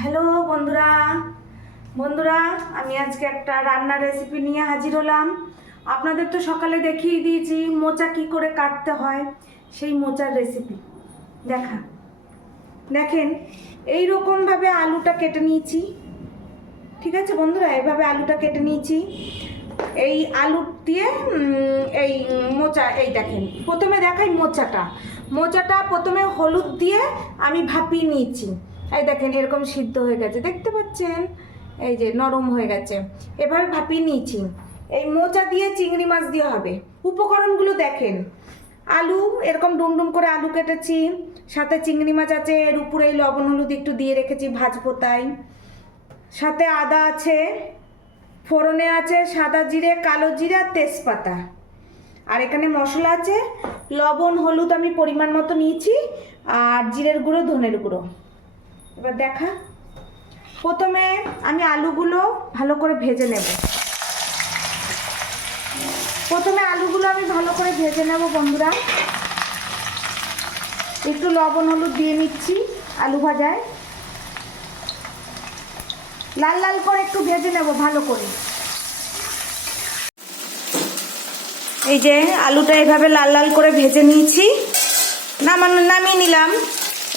Hello বন্ধুরা। বন্ধুরা, আমি আজকে একটা রান্নার রেসিপি নিয়ে হাজির হলাম। আপনাদের তো সকালে দেখিয়ে দিয়েছি মোচা কি করে কাটতে হয়, সেই মোচার রেসিপি দেখা। দেখেন এই রকমভাবে আলুটা কেটে নিয়েছি। ঠিক আছে বন্ধুরা এভাবে আলুটা কেটে নিয়েছি। এই আলু দিয়ে এই মোচা, এই দেখেন, প্রথমে দেখাই মোচাটা। মোচাটা প্রথমে হলুদ দিয়ে আমি ভাপিয়ে নিয়েছি। দেখেন, এরকম সিদ্ধ হয়ে গেছে। দেখতে পাচ্ছেন? এই যে নরম হয়ে গেছে। এভাবে ভাপিয়ে নিয়েছি এই মোচা দিয়ে চিংড়ি মাছ দিয়ে হবে। উপকরণগুলো দেখেন। আলু, এরকম ডুমডুম করে আলু কেটেছি। সাথে চিংড়ি মাছ আছে, এর উপরে এই লবণ হলুদ একটু দিয়ে রেখেছি ভাজবো তাই সাথে আদা আছে, ফোড়নে আছে সাদা জিরে, কালো জিরে আর তেজপাতা। আর এখানে মশলা আছে। লবণ, হলুদ আমি পরিমাণ মতো নিয়েছি। আর জিরের গুঁড়ো, ধনের গুঁড়ো। এবার দেখা। প্রথমে আমি আলুগুলো ভালো করে ভেজে নেব। প্রথমে আলুগুলো আমি ভালো করে ভেজে নেব বন্ধুরা। একটু লবণ, হলুদ দিয়ে নিচ্ছি আলু ভাজায়। লাল লাল করে একটু ভেজে নেব ভালো করে। এই যে আলুটা এভাবে লাল লাল করে ভেজে নিয়েছি। নামানো নামিয়ে নিলাম।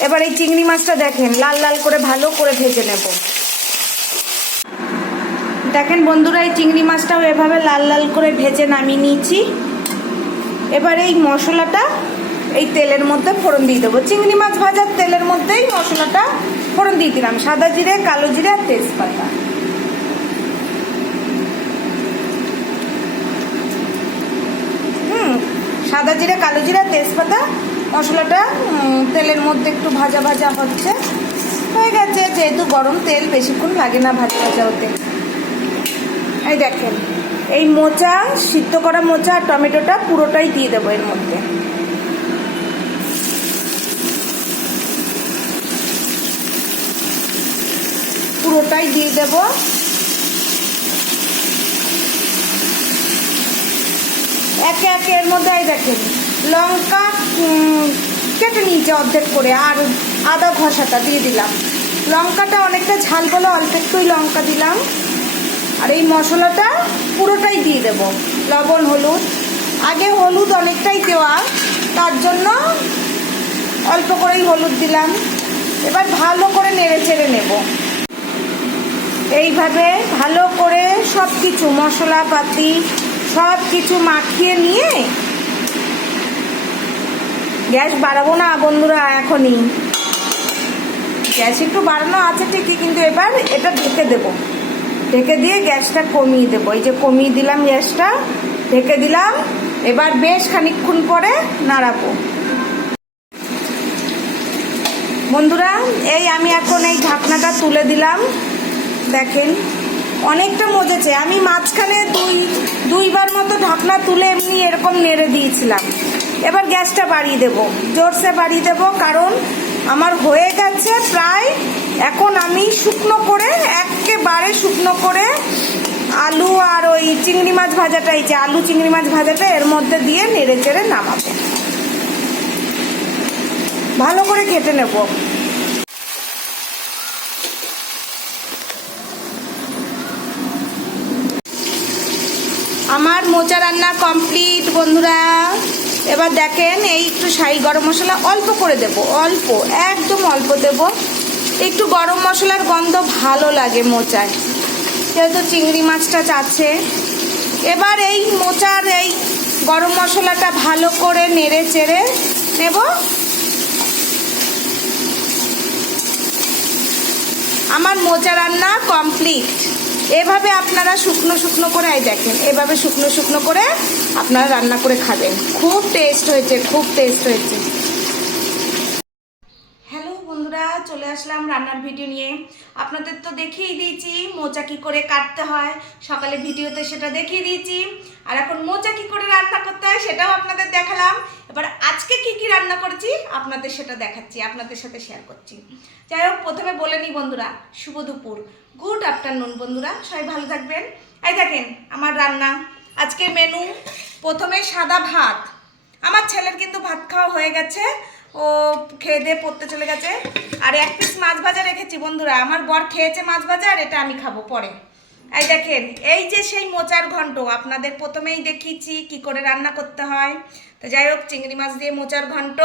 এবার এই চিংড়ি মাছটা দেখেন, লাল লাল করে ভালো করে ভেজে নেব। দেখেন বন্ধুরা, এই চিংড়ি মাছটাও এভাবে লাল লাল করে ভেজে নামিয়ে নিয়েছি। এবার এই মশলাটা এই তেলের মধ্যে ফোড়ন দিয়ে দেবো। চিংড়ি মাছ ভাজার তেলের মধ্যেই মশলাটা ফোড়ন দিয়ে দিলাম, সাদা জিরে, কালো জিরে আর তেজপাতা। হুম, সাদা জিরে, কালো জিরে আর তেজপাতা মশলাটা তেলের মধ্যে একটু ভাজা ভাজা হচ্ছে। হয়ে গেছে, যেহেতু গরম তেল, বেশিক্ষণ লাগে না ভাজা ভাজা হতে। এই দেখেন, এই মোচা, সিদ্ধ করা মোচা আর টমেটোটা পুরোটাই দিয়ে দেবো এর মধ্যে। পুরোটাই দিয়ে দেব। একে একে এর মধ্যে দেখেন লঙ্কা কেটে নিয়েছে অর্ধেক করে, আর আদা ঘষাটা দিয়ে দিলাম। লঙ্কাটা অনেকটা ঝাল বলে অল্প একটুই লঙ্কা দিলাম। আর এই মশলাটা পুরোটাই দিয়ে দেব, লবণ, হলুদ। আগে হলুদ অনেকটাই দেওয়া, তার জন্য অল্প করেই হলুদ দিলাম। এবার ভালো করে নেড়ে চেড়ে নেব। এইভাবে ভালো করে সব কিছু মশলাপাতি সব কিছু মাখিয়ে নিয়ে গ্যাস বাড়াবো না বন্ধুরা, এখনই। গ্যাস একটু বাড়ানো আছে ঠিকই, কিন্তু এবার এটা ঢেকে দেবো। ঢেকে দিয়ে গ্যাসটা কমিয়ে দেবো। এই যে কমিয়ে দিলাম গ্যাসটা, ঢেকে দিলাম, এবার বেশ খানিকক্ষণ পরে নাড়াবো। বন্ধুরা, এই আমি এখন এই ঢাকনাটা তুলে দিলাম। দেখেন, অনেকটা মজেছে। আমি মাঝখানে দুই, দুইবার মতো ঢাকনা তুলে এমনি এরকম নেড়ে দিয়েছিলাম। এবার গ্যাসটা বাড়িয়ে দেব, জোরসে বাড়িয়ে দেব, কারণ আমার হয়ে গেছে প্রায়, এখন আমি শুকনো করে, একেবারে শুকনো করে আলু আর ওই চিংড়ি মাছ ভাজাটা, এই যে আলু চিংড়ি মাছ ভাজাটা এর মধ্যে দিয়ে নেড়ে চেড়ে নামাবো। ভালো করে কেটে নেব। আমার মোচা রান্না কমপ্লিট, বন্ধুরা। এবার দেখেন এই একটু শাহি গরম মশলা অল্প করে দেব, অল্প, একদম অল্প দেব। একটু গরম মশলার গন্ধ ভালো লাগে মোচায়, যেহেতু চিংড়ি মাছটা চাচ্ছে। এবার এই মোচার এই গরম মশলাটা ভালো করে নেড়ে চেড়ে নেব। আমার মোচা রান্না কমপ্লিট। এভাবে আপনারা শুকনো শুকনো করে, এই দেখেন, এভাবে শুকনো শুকনো করে আপনারা রান্না করে খাবেন। খুব টেস্ট হয়েছে, খুব টেস্ট হয়েছে হ্যালো বন্ধুরা চলে আসলাম রান্নার ভিডিও নিয়ে। আপনাদের তো দেখিয়ে দিয়েছি মোচা কি করে কাটতে হয়। সকালে ভিডিওতে সেটা দেখিয়ে দিয়েছি। আর এখন মোচা কি করে রান্না করতে হয় সেটাও আপনাদের দেখালাম। এবার আজকে কি কি রান্না করেছি আপনাদের সেটা দেখাচ্ছি, আপনাদের সাথে শেয়ার করছি। যাই হোক, প্রথমে বলে নিই বন্ধুরা, শুভ দুপুর। গুড আফটারনুন বন্ধুরা, সবাই ভালো থাকবেন। এই দেখেন আমার রান্না। আজকের মেনু প্রথমে সাদা ভাত। আমার ছেলের কিন্তু ভাত খাওয়া হয়ে গেছে। ও খেয়ে দিয়ে পড়তে চলে গেছে। আর এক পিস মাছ ভাজা রেখেছি বন্ধুরা। আমার বর খেয়েছে মাছ ভাজা আর এটা আমি খাব পরে। এই দেখেন, এই যে সেই মোচার ঘন্ট আপনাদের প্রথমেই দেখিয়েছি কি করে রান্না করতে হয়। তো যাই হোক, চিংড়ি মাছ দিয়ে মোচার ঘন্ট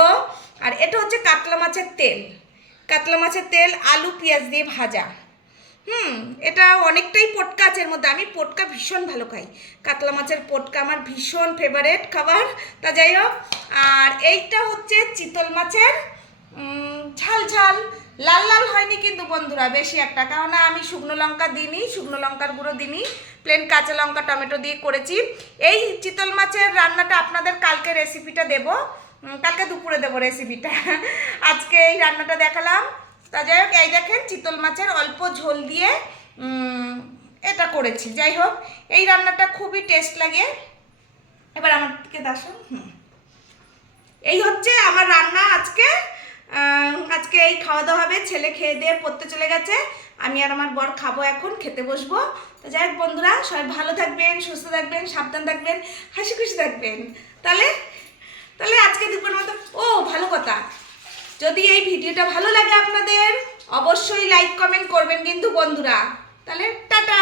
আর এটা হচ্ছে কাতলা মাছের তেল। কাতলা মাছের তেল, আলু, পেঁয়াজ দিয়ে ভাজা। হুম, এটা অনেকটাই পটকা আছে এর মধ্যে। আমি পটকা ভীষণ ভালো খাই। কাতলা মাছের পটকা আমার ভীষণ ফেভারেট খাবার। তা যাই হোক, আর এইটা হচ্ছে চিতল মাছের ঝাল ঝাল। লাল লাল হয়নি কিন্তু বন্ধুরা, বেশি একটা। কারণ আমি শুকনো লঙ্কা দিইনি, শুকনো লঙ্কার গুঁড়ো দিইনি। প্লেন কাঁচা লঙ্কা, টমেটো দিয়ে করেছি। এই চিতল মাছের রান্নাটা আপনাদের কালকে রেসিপিটা দেবো। কালকে দুপুরে দেবো রেসিপিটা আজকে এই রান্নাটা দেখালাম। তা যাই হোক, এই দেখেন চিতল মাছের অল্প ঝোল দিয়ে এটা করেছি। যাই হোক, এই রান্নাটা খুবই টেস্ট লাগে। এবার আমার দিকে দাসন এই হচ্ছে আমার রান্না আজকে। আজকে এই খাওয়া দাওয়া হবে, ছেলে খেয়ে দিয়ে পড়তে চলে গেছে। আমি আর আমার বর খাব এখন, খেতে বসবো। তো যাই হোক, বন্ধুরা, সবাই ভালো থাকবেন, সুস্থ থাকবেন, সাবধান থাকবেন, হাসি খুশি থাকবেন। তাহলে তাহলে আজকে দুপুরের মতো ও, ভালো কথা। যদি এই ভিডিওটা ভালো লাগে আপনাদের অবশ্যই লাইক কমেন্ট করবেন কিন্তু বন্ধুরা। তাহলে টাটা!